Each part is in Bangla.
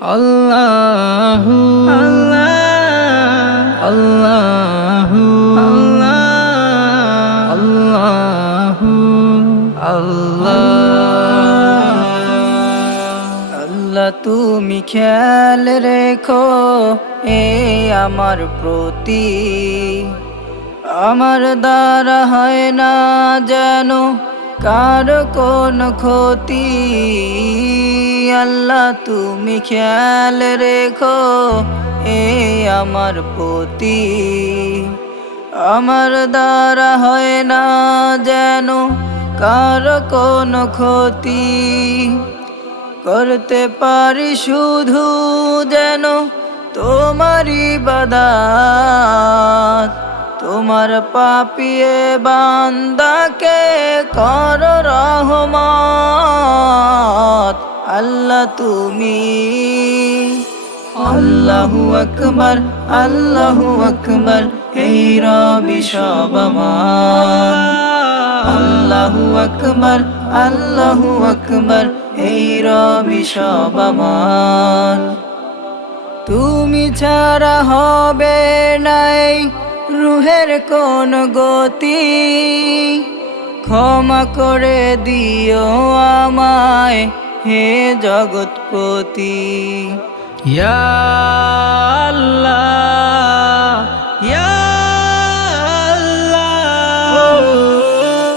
আল্লাহ আল্লাহ। আল্লাহ আল্লাহ। আল্লাহ। আল্লাহ তুমি খেয়াল রেখো এ আমার প্রতি। আমার দ্বারা হয় না যেন কার কোন ক্ষতি। আল্লাহ, তুমি খেয়াল রেখো, এ আমার প্রতি। আমার দ্বারা হয় না যেন কার কোন ক্ষতি। করতে পারি শুধু যেন তোমারই বাদাত। তোমার পাপিয়ে বান্দাকে কর আল্লাহ তুমি। আল্লাহু আকবার আল্লাহু আকবার, এই রবি সবমান আল্লাহু আকবার আল্লাহু আকবার, এই রবি সবমান তুমি ছাড়া হবে নাই রুহের কোন গতি। ক্ষমা করে দিও আমায় হে জগৎপতি।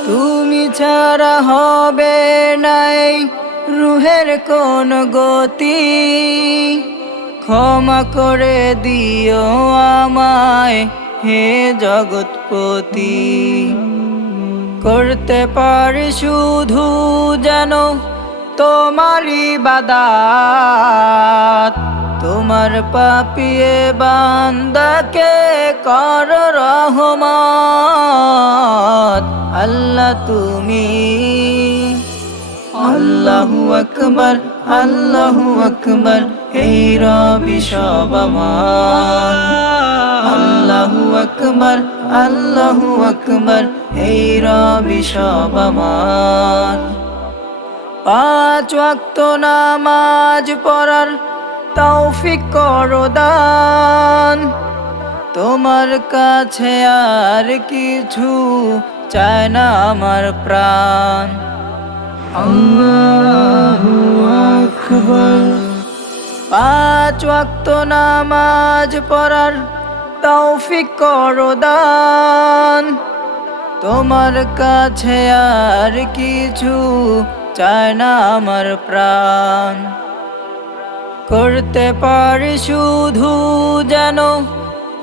তুমি ছাড়া হবে নাই রুহের কোন গতি। ক্ষমা করে দিও আমায় হে জগৎপতি। করতে পারি শুধু যেন তোমারই বাদাত, তোমার পাপিয়ে বান্দাকে কর রহমত। আল্লাহ তুমি, আল্লাহু আকবার আল্লাহু আকবার, এই রবি আল্লাহু আকবার আল্লাহু আকবার, এই রবি পাঁচ ওয়াক্ত নামাজ পড়ার তৌফিক করো দান। তোমার কাছে আর কিছু চায় না আমার প্রাণ। পাঁচ ওয়াক্ত নামাজ পড়ার তৌফিক করো দান। তোমার কাছে আর কিছু চায় না আমার প্রাণ। করতে পারি শুধু যেন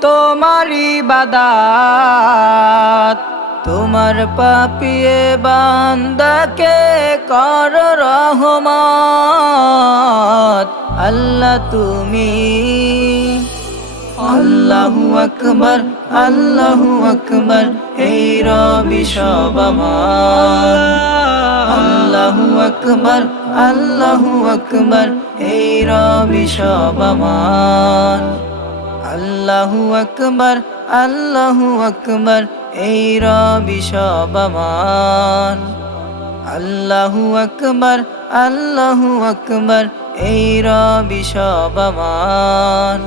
তোমারই বাদাত। তোমার পাপিয়ে বান্দাকে কর রহমত। আল্লাহ তুমি আল্লাহু আকবার আল্লাহু আকবার, এই রবি সবমান আল্লাহু আকবার আল্লাহু আকবার, এই রবি সবমান আল্লাহু আকবার আল্লাহু আকবার, এই রবি সবমান আল্লাহু আকবার আল্লাহু আকবার, এই রবি সবমান